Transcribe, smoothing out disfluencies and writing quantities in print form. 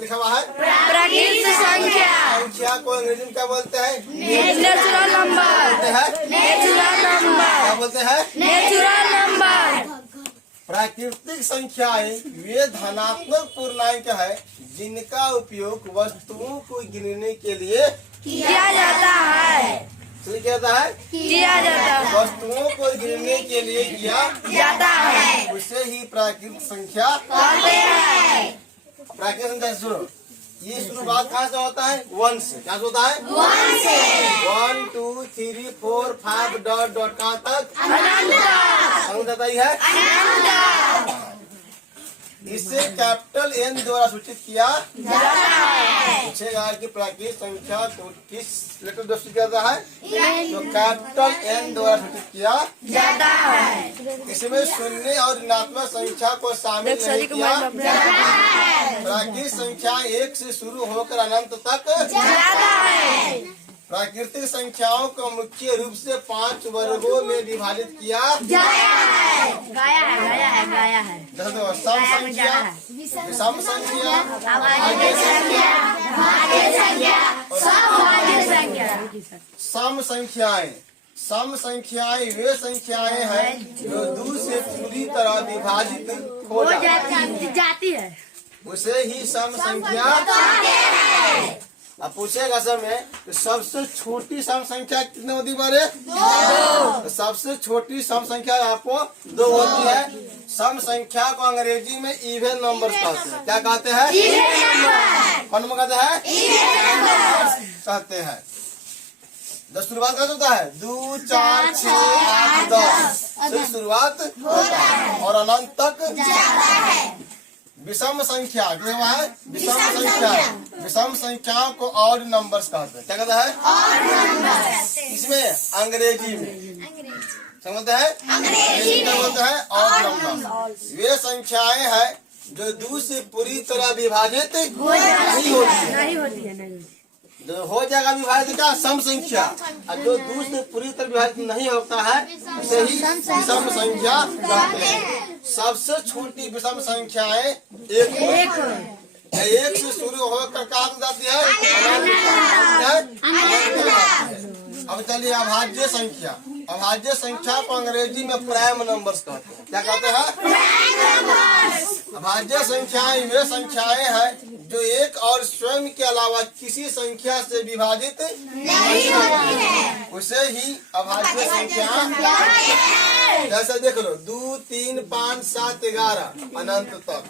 लिखा हुआ है प्राकृतिक संख्या। संख्या को अंग्रेजी में क्या बोलते हैं? Natural number. Natural number. क्या बोलते हैं? Natural number. प्राकृतिक संख्याएं वे धनात्मक पूर्णांक है जिनका उपयोग वस्तुओं को गिनने के लिए किया जाता है। किया जाता है। किया जाता है। वस्तुओं को गिनने के लिए किया जाता है। उसे ही प्राकृतिक संख्या कहते हैं। प्राकृतिक संख्या से सुनो, ये शुरुआत कहाँ से होता है? 1 से। क्या से होता है? 1 से। 1 2 3 4 5 डॉट डॉट कहाँ तक? अनंत तक ही है। अनंत इसे कैपिटल एन द्वारा सूचित किया जाता है। पूछेगा कि प्राकृतिक संख्या को किस लेटर द्वारा सूचित किया जाता है? तो कैपिटल एन द्वारा सूचित किया जाता है। इसमें शून्य और ऋणात्मक संख्या को शामिल नहीं किया जाता है। प्राकृतिक संख्या 1 से शुरू होकर अनंत तक जाता है। प्राकृतिक संख्याओं को मुख्य रूप से 5 वर्गों में विभाजित किया गाया है। गाया है। गाया है। गाया है। जैसे तो सम संख्या, विषम संख्या, अभाज्य संख्या, भाज्य संख्या, समभाज्य संख्या। सम संख्याएं। सम संख्याएं वे संख्याएं हैं जो 2 से पूरी तरह विभाजित हो जाती है। उसे ही सम संख्या। अब पूछेगा समय तो सबसे छोटी सम संख्या कितनी होती बारे? 2। सबसे छोटी सम संख्या आपको 2 होती है। सम संख्या को अंग्रेजी में इवन नंबर कहते हैं। क्या कहते हैं? कौन नंबर कहते हैं? कहते हैं। 10 शुरुआत कैसे होता है? 2 4 6 8 10 से शुरुआत होता है और अनंत तक जाता है। विषम संख्या क्या है? विषम संख्या। विषम संख्याओं को ऑड नंबर्स कहते हैं। क्या कहता है? Odd numbers. इसमें अंग्रेजी में समझते हैं? अंग्रेजी में बोलते हैं ऑड नंबर्स। वे संख्याएं हैं जो 2 से पूरी तरह विभाजित नहीं होती है। जो हो जाएगा विभाजित क्या? सम संख्या। और जो 2 से पूरी तरह विभाजित नहीं होता है उसे ही विषम संख्या कहते हैं। सबसे छोटी विषम संख्याएं 1 से शुरू होकर कहाँ तक जाती है? अब चलिए अभाज्य संख्या। अभाज्य संख्या को अंग्रेजी में प्राइम नंबर्स कहते हैं। क्या कहते हैं? अभाज्य संख्याएं वे संख्याएं हैं जो एक और स्वयं के अलावा किसी संख्या से विभाजित नहीं होती है। उसे ही अभाज्य संख्या। जैसे देख लो 2 3 5 7 11 अनंत तक।